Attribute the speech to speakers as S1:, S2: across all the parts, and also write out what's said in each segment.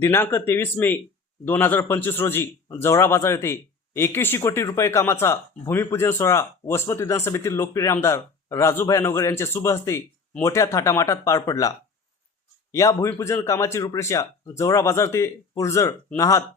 S1: दिनांक तेवीस मे दोन हजार पंचवीस रोजी जवळा बाजार येथे एकवीसशे कोटी रुपये कामाचा भूमिपूजन सोहळा वसमत विधानसभेतील लोकप्रिय आमदार राजूभाई नगर यांच्या शुभ हस्ते मोठ्या थाटामाटात पार पडला. या भूमिपूजन कामाची रूपरेषा जवळा बाजार ते पुरजर नहात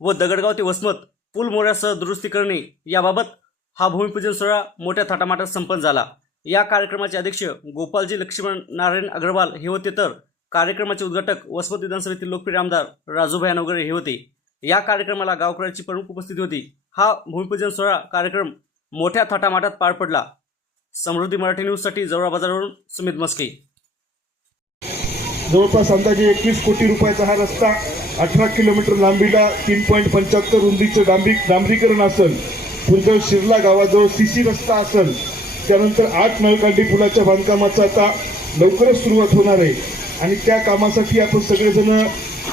S1: व दगडगाव ते वसमत पूल मोऱ्यासह दुरुस्ती करणे याबाबत हा भूमिपूजन सोहळा मोठ्या थाटामाटात संपन्न झाला. या कार्यक्रमाचे अध्यक्ष गोपालजी लक्ष्मण नारायण अग्रवाल हे होते तर कार्यक्रमाचे उद्घाटक वसमत विधानसभेतील लोकप्रिय आमदार राजूभाई नवगरे हे होते. या कार्यक्रमाला गावकऱ्यांची प्रमुख उपस्थिती होती. हा भूमिपूजन सोहळा कार्यक्रम मोठ्या थाटामाटात पार पडला. समृद्धी मराठी न्यूजसाठी जवळ बाजारवरून सुमित मस्के.
S2: जवळपास अंदाजे एकवीस कोटी रुपयाचा हा रस्ता अठरा किलोमीटर लांबीला तीन पॉईंट पंच्याहत्तर रुंदीचं डांबी डांबरीकरण असेल. पुलजवळ शिरला गावाजवळ सीसी रस्ता असेल. त्यानंतर आठ नळकांडी पुलाच्या बांधकामाचा आता लवकरच सुरुवात होणार आहे. आणि त्या कामासाठी आपण सगळेजण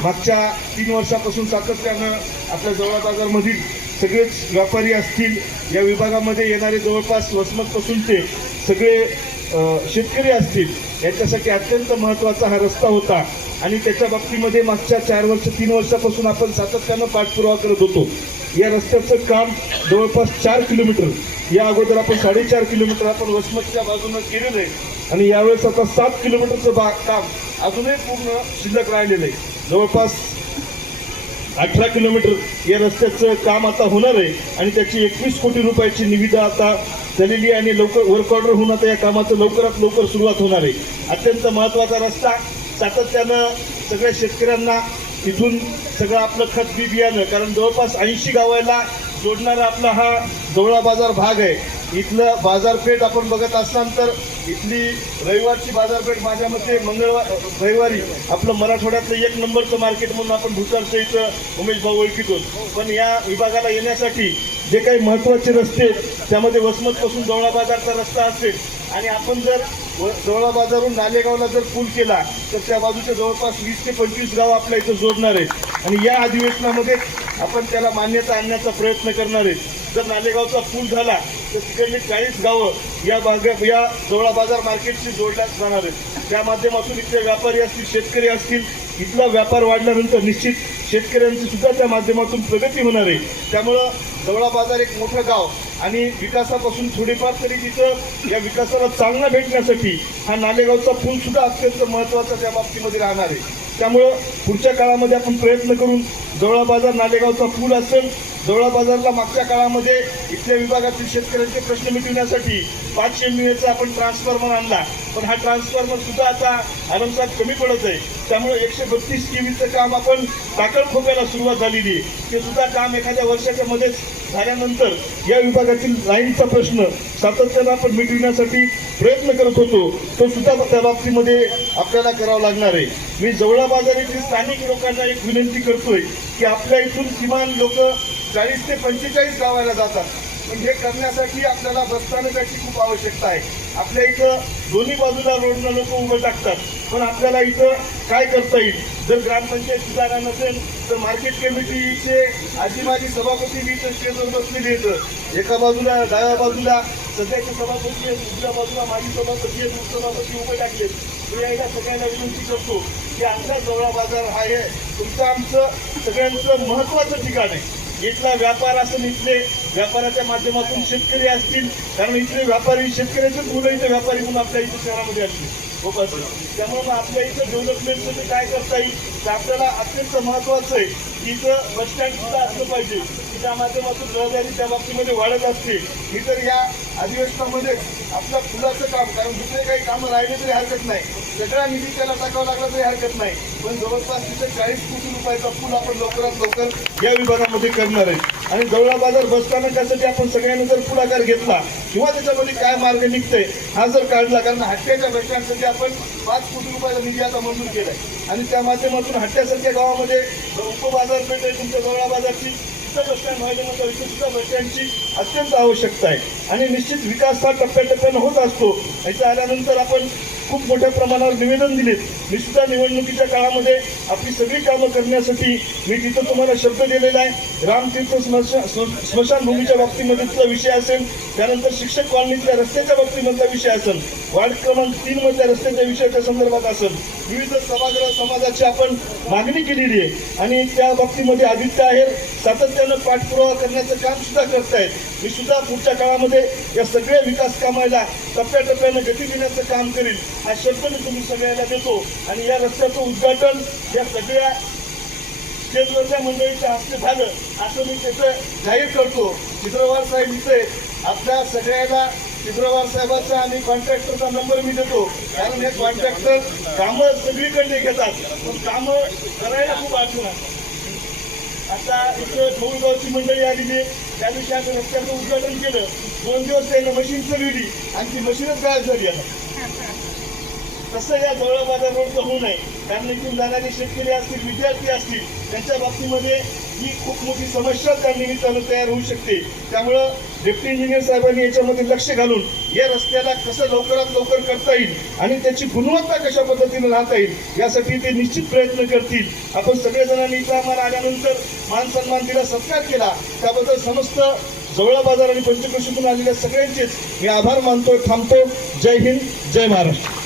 S2: मागच्या तीन वर्षापासून सातत्यानं आपल्या जवळ बाजारमधील सगळेच व्यापारी असतील या विभागामध्ये येणारे जवळपास वसमतपासून ते सगळे शेतकरी असतील यांच्यासाठी अत्यंत महत्त्वाचा हा रस्ता होता. आणि त्याच्या बाबतीमध्ये मागच्या चार वर्ष तीन वर्षापासून आपण सातत्यानं पाठपुरावा करत होतो. या रस्त्याचं काम जवळपास चार किलोमीटर. या अगोदर आपण साडेचार किलोमीटर आपण वसमतच्या बाजूनं केलेलं आहे. आणि यावेळेस आता सात किलोमीटरचं बा काम अजूनही पूर्ण शिल्लक राहिलेलं आहे. जवळपास अठरा किलोमीटर या रस्त्याचं काम आता होणार आहे आणि त्याची एकवीस कोटी रुपयाची निविदा आता झालेली आहे आणि लवकर वर्क ऑर्डर होऊन आता या कामाचं लवकरात लवकर सुरुवात होणार आहे. अत्यंत महत्त्वाचा रस्ता सातत्यानं सगळ्या शेतकऱ्यांना इथून सगळं आपलं खत बी बियाणं कारण जवळपास ऐंशी गावाला जोडणारा आपला हा जवळा बाजार भाग आहे. इथलं बाजारपेठ आपण बघत असताना तर इथली रविवारची बाजारपेठ माझ्या मते मंगळवार रविवारी आपलं मराठवाड्यातलं एक नंबरचं मार्केट म्हणून आपण भूतारचं इथं उमेश भाऊ ओळखीतो पण या विभागाला येण्यासाठी जे काही महत्त्वाचे रस्ते आहेत त्यामध्ये वसमतपासून जवळा बाजारचा रस्ता असेल आणि आपण जर व- जवळा बाजारून नालेगावला जर पूल केला तर त्या बाजूचे जवळपास वीस ते पंचवीस गाव आपल्या इथं जोडणार आहेत. आणि या अधिवेशनामध्ये आपण त्याला मान्यता आणण्याचा प्रयत्न करणार आहे जर नालेगावचा पूल झाला तर तिकडली चाळीस गावं या बागा या जवळा बाजार मार्केटशी जोडल्या जाणार. आहेत त्या माध्यमातून इथले व्यापारी असतील शेतकरी असतील इथला व्यापार वाढल्यानंतर निश्चित शेतकऱ्यांची सुद्धा त्या माध्यमातून प्रगती होणार आहे. त्यामुळं जवळा बाजार एक मोठं गाव आणि विकासापासून थोडेफार तरी तिथं या विकासाला चालना भेटण्यासाठी हा नालेगावचा पूल सुद्धा अत्यंत महत्त्वाचा त्या बाबतीमध्ये राहणार आहे. त्यामुळं पुढच्या काळामध्ये आपण प्रयत्न करून जवळा बाजार नालेगावचा पूल असेल जवळा बाजारला मागच्या काळामध्ये इथल्या विभागातील शेतकऱ्यांचे प्रश्न मिटवण्यासाठी पाचशे एमबीएचा आपण ट्रान्सफॉर्मर आणला. पण हा ट्रान्सफॉर्मर सुद्धा आता आरमसात कमी पडत आहे. त्यामुळे एकशे बत्तीस केवीचं काम आपण टाकळ खोप्याला सुरुवात झालेली आहे. ते सुद्धा काम एखाद्या वर्षाच्या मध्येच झाल्यानंतर या विभागातील लाईनचा प्रश्न सातत्यानं आपण मिटविण्यासाठी प्रयत्न करत होतो. तो सुद्धा त्या बाबतीमध्ये आपल्याला करावा लागणार आहे. मी जवळा बाजार येथील स्थानिक लोकांना एक विनंती करतोय की आपल्या इथून किमान लोक चाळीस ते पंचेचाळीस गावाला जातात. पण हे करण्यासाठी आपल्याला बसस्थानकाची खूप आवश्यकता आहे. आपल्या इथं दोन्ही बाजूला रोडनं लोक उभं टाकतात. पण आपल्याला इथं काय करता येईल? जर ग्रामपंचायत सुधारणा नसेल तर मार्केट कमिटीचे आजी माझी सभापती मी इथं स्टेजवर बसलेली येतं एका बाजूला डाव्या बाजूला सध्याचे सभापती आहेत दुसऱ्या बाजूला माजी सभापती आहेत उपसभापती उभे टाकले मी एकदा सगळ्यांना विनंती करतो की आमचा जवळा बाजार हा आहे. तुमचं आमचं सगळ्यांचं महत्त्वाचं ठिकाण आहे. इथला व्यापार असेल इथले व्यापाराच्या माध्यमातून शेतकरी असतील. कारण इथले व्यापारी शेतकऱ्याचेच मुलं इथे व्यापारी म्हणून आपल्या इथे शहरामध्ये असतील. हो त्यामुळे मग आपल्या इथं डेव्हलपमेंटचं काय करता येईल तर आपल्याला अत्यंत महत्त्वाचं आहे. की इथं बस स्टँड सुद्धा असलं पाहिजे. की त्या माध्यमातून रहदारी त्या बाबतीमध्ये वाढत असते. ही तर या अधिवेशनामध्ये आपलं फुलाचं काम कारण दुसरे काही कामं राहिले तरी हरकत नाही. सगळा निधी त्याला टाकावा लागला तरी हरकत नाही. पण जवळपास तिथे चाळीस कोटी रुपयाचा पूल आपण लवकरात लवकर या विभागामध्ये करणार आहे. आणि जवळा बाजार बसस्थानकासाठी आपण सगळ्यांनी जर पुढाकार घेतला किंवा त्याच्यामध्ये काय मार्ग निघतंय हा जर काढला कारण हट्ट्याच्या घटनांसाठी आपण पाच कोटी रुपयाचा निधी आता मंजूर केलाय. आणि त्या माध्यमातून हट्ट्यासारख्या गावामध्ये उपबाजारपेठ आहे तुमच्या जवळा बाजारची तिथं बसस्टँड व्हायला इथे सुद्धा बसस्टँडची अत्यंत आवश्यकता आहे. आणि निश्चित विकास हा टप्प्याटप्प्यानं होत असतो. इथं आल्यानंतर आपण खूप मोठ्या प्रमाणावर निवेदन दिलेत. मी सुद्धा निवडणुकीच्या काळामध्ये आपली सगळी कामं करण्यासाठी मी तिथं तुम्हाला शब्द दिलेला आहे. रामतीर्थ स्मशा- स्म- स्मशानभूमीच्या बाबतीमधला विषय असेल त्यानंतर शिक्षक कॉलनीतल्या रस्त्याच्या बाबतीमधला विषय असेल वार्ड क्रमांक तीन मधल्या रस्त्याच्या विषयाच्या संदर्भात असेल. विविध सभागृह समाजाची आपण मागणी केलेली आहे. आणि त्या बाबतीमध्ये आदित्य आहेर सातत्यानं पाठपुरावा करण्याचं काम सुद्धा करतायत. मी सुद्धा पुढच्या काळामध्ये या सगळ्या विकास कामाला टप्प्याटप्प्यानं गती देण्याचं काम करील हा शब्द मी तुम्ही सगळ्याला देतो. आणि या रस्त्याचं उद्घाटन या सगळ्या स्टेजवरच्या मंडळीच्या हस्ते झालं. असं मी त्याचं जाहीर करतो. चित्रवार साहेब इथे आपल्या सगळ्याला चित्रवार साहेबाचा आणि कॉन्ट्रॅक्टरचा नंबर मी देतो. कारण हे कॉन्ट्रॅक्टर कामं सगळीकडे घेतात. पण कामं करायला खूप अडचण आता इथं धोळगावची मंडळी आलेली आहे. त्या दिवशी रस्त्याचं उद्घाटन केलं दोन दिवस त्याने मशीन चढवली आणि ती मशीनच गायब झाली आता तसं या जवळ बाजार रोडचं होऊ नये कारण इथून जाणारे शेतकरी असतील विद्यार्थी असतील त्यांच्या बाबतीमध्ये ही खूप मोठी समस्या त्या निमित्तानं तयार होऊ शकते. त्यामुळं डेप्टी इंजिनियर साहेबांनी याच्यामध्ये लक्ष घालून या रस्त्याला कसं लवकरात लवकर करता येईल आणि त्याची गुणवत्ता कशा पद्धतीने राहता येईल यासाठी ते निश्चित प्रयत्न करतील. आपण सगळेजणांनी इथं आम्हाला आल्यानंतर मान सन्मान दिला सत्कार केला. त्याबद्दल समस्त जवळ बाजार आणि पंचकृषीतून आलेल्या सगळ्यांचेच मी आभार मानतो थांबतो. जय हिंद जय महाराष्ट्र.